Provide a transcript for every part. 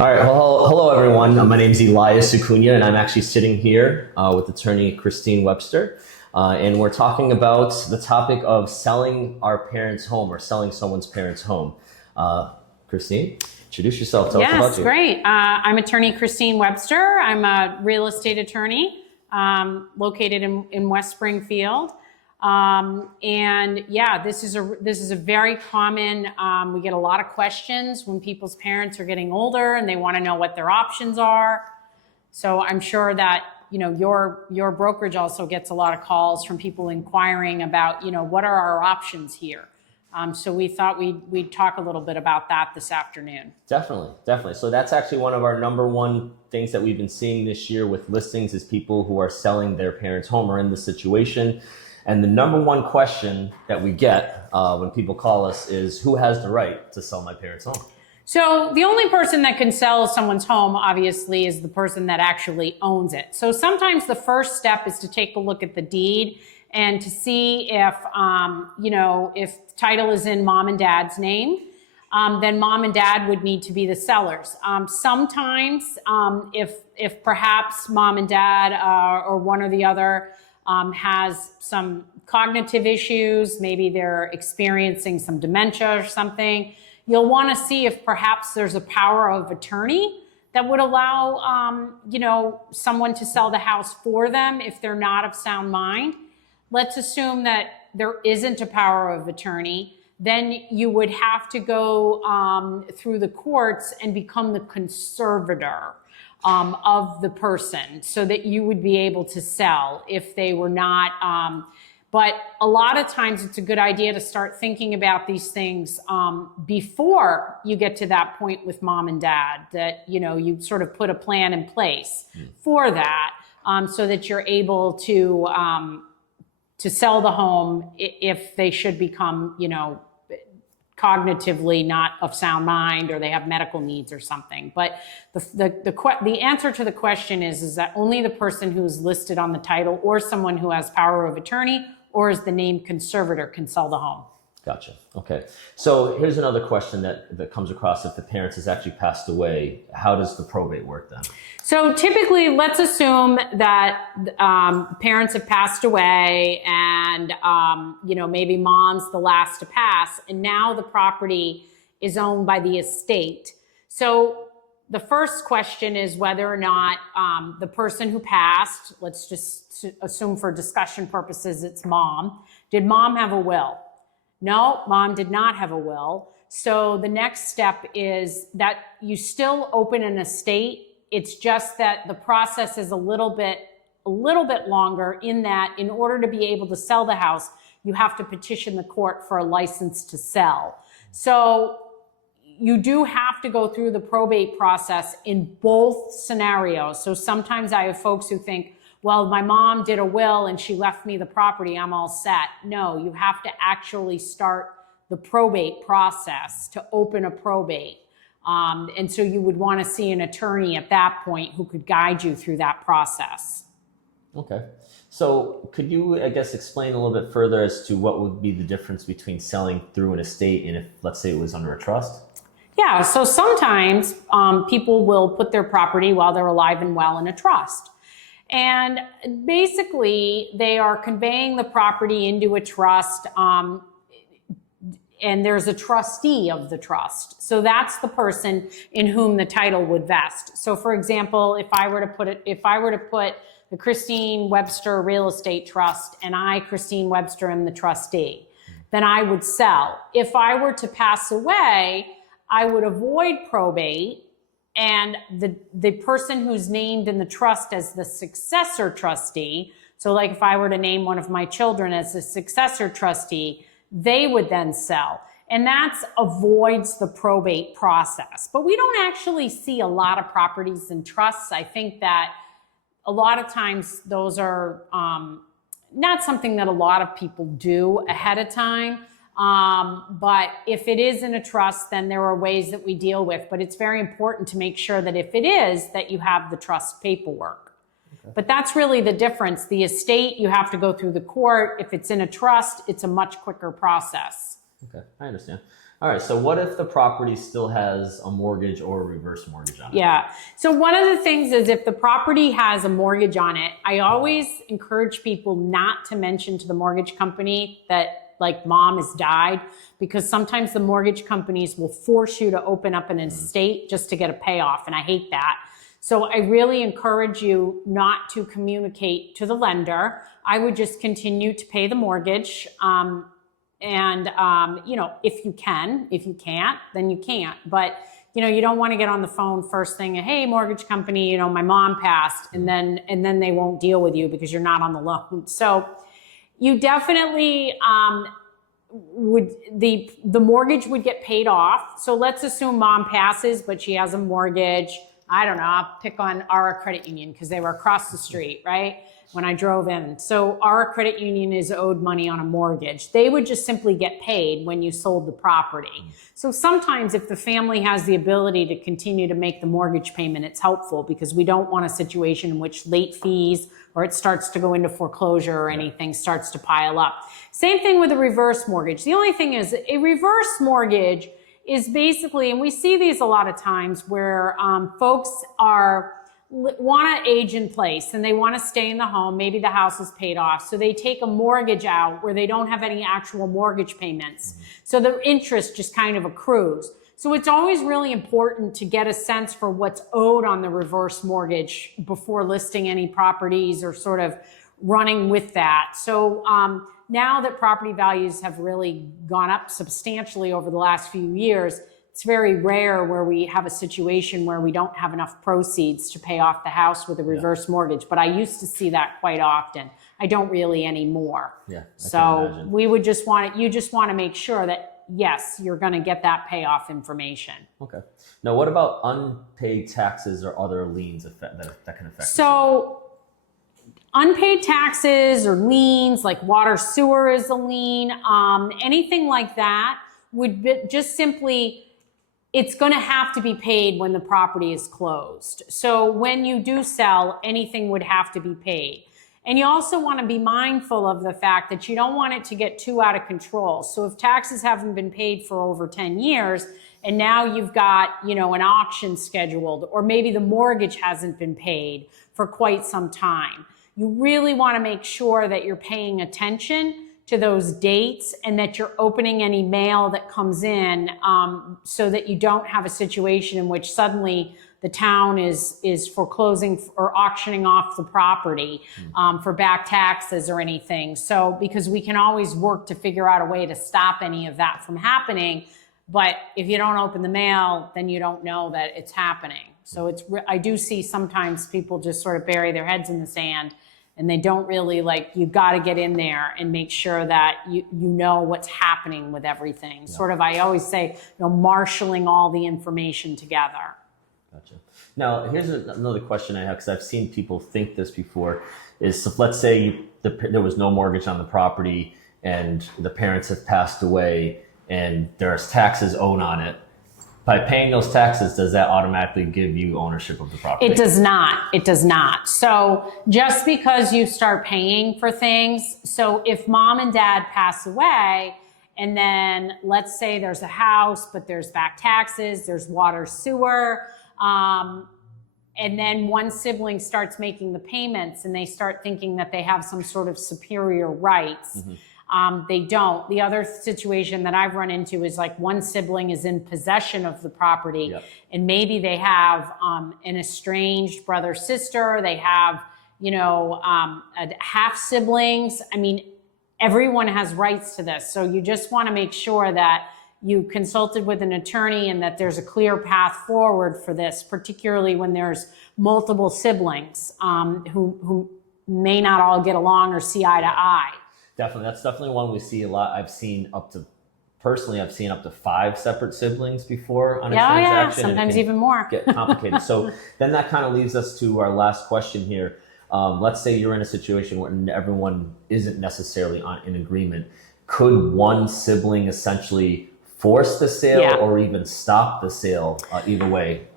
All right. Well, hello, everyone. My name is Elias Acuna, and I'm actually sitting here with Attorney Christine Webster. And we're talking about the topic of selling our parents' home or selling someone's parents' home. Christine, introduce yourself. Tell us about you. Yes, great. I'm Attorney Christine Webster. I'm a real estate attorney located in West Springfield. And yeah, this is a very common, we get a lot of questions when people's parents are getting older and they want to know what their options are. So I'm sure that, your brokerage also gets a lot of calls from people inquiring about, what are our options here? So we thought we'd talk a little bit about that this afternoon. Definitely. So that's actually one of our number one things that we've been seeing this year with listings is people who are selling their parents' home or in this situation. And the number one question that we get when people call us is, who has the right to sell my parents' home? So the only person that can sell someone's home, obviously, is the person that actually owns it. So sometimes the first step is to take a look at the deed and to see if, if title is in mom and dad's name. Then mom and dad would need to be the sellers. Sometimes if perhaps mom and dad or one or the other has some cognitive issues, maybe they're experiencing some dementia or something, you'll want to see if perhaps there's a power of attorney that would allow, someone to sell the house for them if they're not of sound mind. Let's assume that there isn't a power of attorney. Then you would have to go through the courts and become the conservator of the person so that you would be able to sell if they were not. But a lot of times it's a good idea to start thinking about these things before you get to that point with mom and dad, that, you sort of put a plan in place for that so that you're able to sell the home if they should become, cognitively not of sound mind or they have medical needs or something. But the answer to the question is that only the person who is listed on the title or someone who has power of attorney or is the named conservator can sell the home. Gotcha. Okay. So here's another question that comes across. If the parents has actually passed away, how does the probate work then? So typically, let's assume that parents have passed away and, maybe mom's the last to pass, and now the property is owned by the estate. So the first question is whether or not the person who passed, let's just assume for discussion purposes it's mom. Did mom have a will? No, mom did not have a will. So the next step is that you still open an estate. It's just that the process is a little bit longer in that in order to be able to sell the house, you have to petition the court for a license to sell. So you do have to go through the probate process in both scenarios. So sometimes I have folks who think, well, my mom did a will and she left me the property, I'm all set. No, you have to actually start the probate process to open a probate. And so you would want to see an attorney at that point who could guide you through that process. Okay. So could you, I guess, explain a little bit further as to what would be the difference between selling through an estate and if, let's say, it was under a trust? Yeah, so sometimes people will put their property while they're alive and well in a trust. And basically, they are conveying the property into a trust, and there's a trustee of the trust. So that's the person in whom the title would vest. So for example, if I were to put the Christine Webster Real Estate Trust and I, Christine Webster, am the trustee, then I would sell. If I were to pass away, I would avoid probate, and the person who's named in the trust as the successor trustee, so like if I were to name one of my children as the successor trustee, they would then sell. And that avoids the probate process. But we don't actually see a lot of properties in trusts. I think that a lot of times those are not something that a lot of people do ahead of time. But if it is in a trust, then there are ways that we deal with. But it's very important to make sure that if it is, that you have the trust paperwork. Okay. But that's really the difference. The estate, you have to go through the court. If it's in a trust, it's a much quicker process. Okay, I understand. All right. So what if the property still has a mortgage or a reverse mortgage on it? Yeah. So one of the things is if the property has a mortgage on it, I always encourage people not to mention to the mortgage company that like mom has died, because sometimes the mortgage companies will force you to open up an estate just to get a payoff. And I hate that. So I really encourage you not to communicate to the lender. I would just continue to pay the mortgage. You know, if you can. If you can't, then you can't. But, you know, you don't want to get on the phone first thing, hey, mortgage company, you know, my mom passed, and then they won't deal with you because you're not on the loan. So you definitely the mortgage would get paid off. So let's assume mom passes, but she has a mortgage. I don't know, I'll pick on our credit union because they were across the street, right? When I drove in. So our credit union is owed money on a mortgage. They would just simply get paid when you sold the property. So sometimes if the family has the ability to continue to make the mortgage payment, it's helpful because we don't want a situation in which late fees or it starts to go into foreclosure or anything starts to pile up. Same thing with a reverse mortgage. The only thing is a reverse mortgage is basically, and we see these a lot of times where folks want to age in place and they want to stay in the home. Maybe the house is paid off. So they take a mortgage out where they don't have any actual mortgage payments. So the interest just kind of accrues. So it's always really important to get a sense for what's owed on the reverse mortgage before listing any properties or sort of running with that. So now that property values have really gone up substantially over the last few years, it's very rare where we have a situation where we don't have enough proceeds to pay off the house with a reverse mortgage. But I used to see that quite often. I don't really anymore. Yeah. So we would just want it, you just want to make sure that, yes, you're going to get that payoff information. Okay. Now, what about unpaid taxes or other liens that can affect? So unpaid taxes or liens, like water sewer is a lien, anything like that would be just simply, it's going to have to be paid when the property is closed. So when you do sell, anything would have to be paid. And you also want to be mindful of the fact that you don't want it to get too out of control. So if taxes haven't been paid for over 10 years, and now you've got, you know, an auction scheduled, or maybe the mortgage hasn't been paid for quite some time, you really want to make sure that you're paying attention to those dates and that you're opening any mail that comes in, so that you don't have a situation in which suddenly the town is foreclosing or auctioning off the property for back taxes or anything. So because we can always work to figure out a way to stop any of that from happening. But if you don't open the mail, then you don't know that it's happening. So I do see sometimes people just sort of bury their heads in the sand and they don't really, like, you got to get in there and make sure that you know what's happening with everything. Yeah. Sort of, I always say, you know, marshaling all the information together. Gotcha. Now, here's another question I have, because I've seen people think this before, is so let's say there was no mortgage on the property and the parents have passed away and there's taxes owed on it. By paying those taxes, does that automatically give you ownership of the property? It does not. It does not. So just because you start paying for things, so if mom and dad pass away, and then let's say there's a house, but there's back taxes, there's water, sewer, and then one sibling starts making the payments and they start thinking that they have some sort of superior rights. Mm-hmm. They don't. The other situation that I've run into is like one sibling is in possession of the property. Yep. And maybe they have an estranged brother, sister. They have, you know, half siblings. I mean, everyone has rights to this. So you just want to make sure that you consulted with an attorney and that there's a clear path forward for this, particularly when there's multiple siblings who may not all get along or see eye to eye. Definitely. That's definitely one we see a lot. I've seen up to 5 separate siblings before on a transaction. Yeah, sometimes even more. Get complicated. So then that kind of leads us to our last question here. Let's say you're in a situation where everyone isn't necessarily in agreement. Could one sibling essentially force the sale or even stop the sale either way?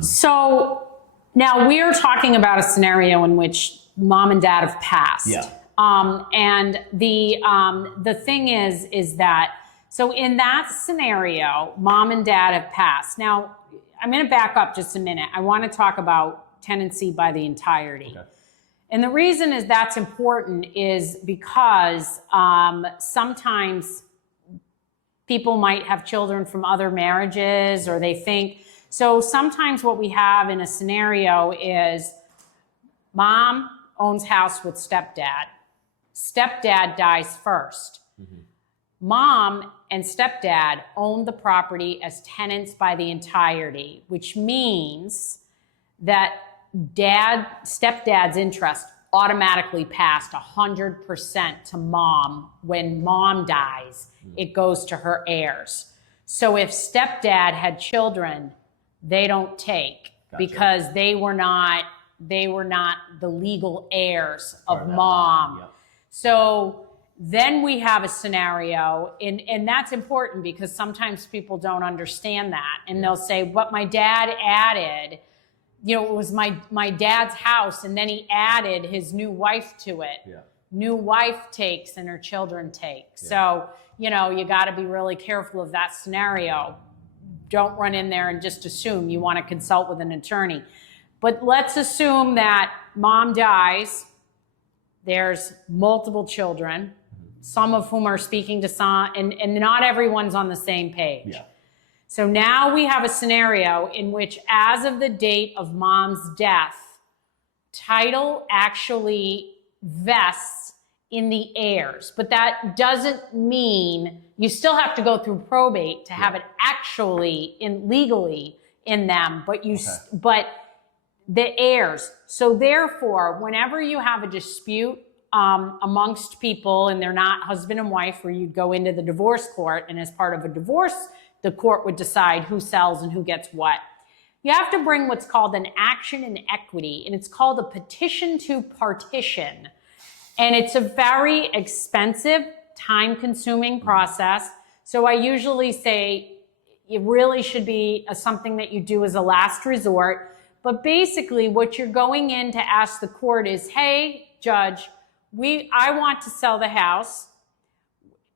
So now we are talking about a scenario in which mom and dad have passed. Yeah. And the thing is that So in that scenario, mom and dad have passed. Now, I'm going to back up just a minute. I want to talk about tenancy by the entirety. Okay. And the reason is that's important is because sometimes people might have children from other marriages, or they think. So sometimes what we have in a scenario is mom owns house with stepdad. Stepdad dies first. Mm-hmm. Mom and stepdad own the property as tenants by the entirety, which means that stepdad's interest automatically passed 100% to mom. When mom dies, it goes to her heirs. So if stepdad had children, they don't take. Gotcha. Because they were not the legal heirs of mom. Yep. So then we have a scenario, and that's important because sometimes people don't understand that. And they'll say, what my dad added, it was my dad's house, and then he added his new wife to it. Yeah. New wife takes and her children take. Yeah. So, you got to be really careful of that scenario. Don't run in there and just assume. You want to consult with an attorney. But let's assume that mom dies. There's multiple children, some of whom are speaking to some, and not everyone's on the same page. Yeah. So now we have a scenario in which, as of the date of mom's death, title actually vests in the heirs. But that doesn't mean you still have to go through probate to have it actually legally in them, but but the heirs. So therefore, whenever you have a dispute amongst people and they're not husband and wife, where you'd go into the divorce court, and as part of a divorce, the court would decide who sells and who gets what. You have to bring what's called an action in equity, and it's called a petition to partition. And it's a very expensive, time-consuming process. So I usually say it really should be something that you do as a last resort. But basically, what you're going in to ask the court is, hey, judge, I want to sell the house,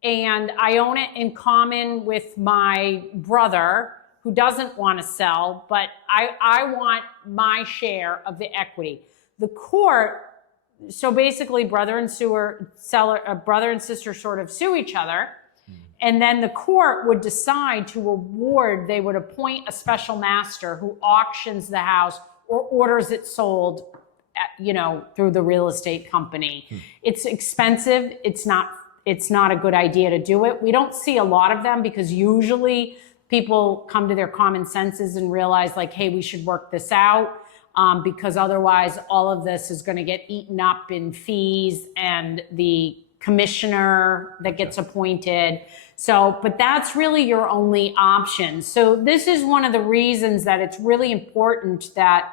and I own it in common with my brother who doesn't want to sell, but I want my share of the equity. The court, so basically brother and sister sort of sue each other, and then the court would decide to award, they would appoint a special master who auctions the house or orders it sold, through the real estate company. It's expensive. It's not a good idea to do it. We don't see a lot of them because usually people come to their common senses and realize, like, hey, we should work this out, because otherwise all of this is going to get eaten up in fees and the commissioner that gets appointed. So, but that's really your only option. So this is one of the reasons that it's really important that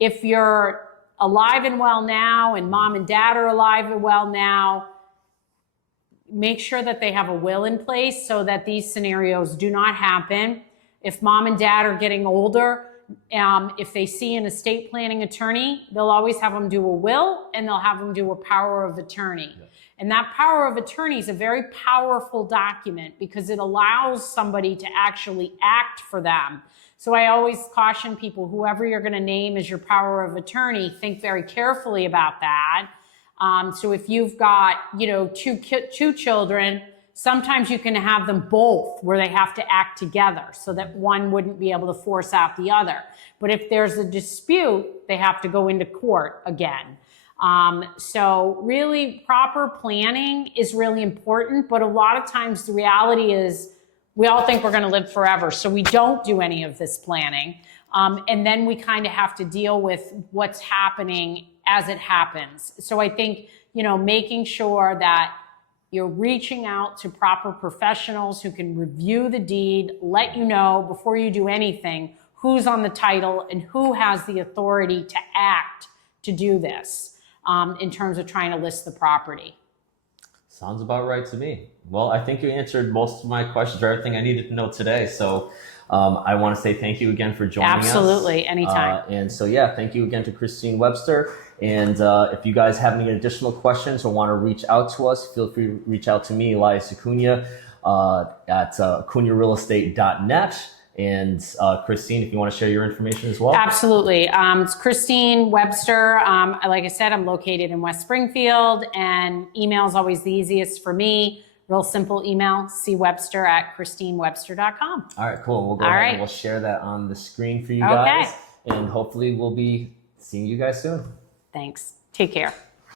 if you're alive and well now, and mom and dad are alive and well now, make sure that they have a will in place so that these scenarios do not happen. If mom and dad are getting older, if they see an estate planning attorney, they'll always have them do a will, and they'll have them do a power of attorney. Yeah. And that power of attorney is a very powerful document because it allows somebody to actually act for them. So I always caution people, whoever you're going to name as your power of attorney, think very carefully about that. So if you've got, two children, sometimes you can have them both where they have to act together so that one wouldn't be able to force out the other. But if there's a dispute, they have to go into court again. So really proper planning is really important, but a lot of times the reality is we all think we're going to live forever, so we don't do any of this planning. And then we kind of have to deal with what's happening as it happens. So I think, making sure that you're reaching out to proper professionals who can review the deed, let you know before you do anything who's on the title and who has the authority to act to do this in terms of trying to list the property. Sounds about right to me. Well, I think you answered most of my questions, or everything I needed to know today. So I want to say thank you again for joining us. Absolutely, anytime. And so, thank you again to Christine Webster. And if you guys have any additional questions or want to reach out to us, feel free to reach out to me, Elias Acuna. at acunarealestate.net. And Christine, if you want to share your information as well. Absolutely. It's Christine Webster. Like I said, I'm located in West Springfield, and email is always the easiest for me. Real simple email, cwebster@christinewebster.com. All right, cool. We'll go ahead and we'll share that on the screen for you Okay. guys. And hopefully we'll be seeing you guys soon. Thanks. Take care.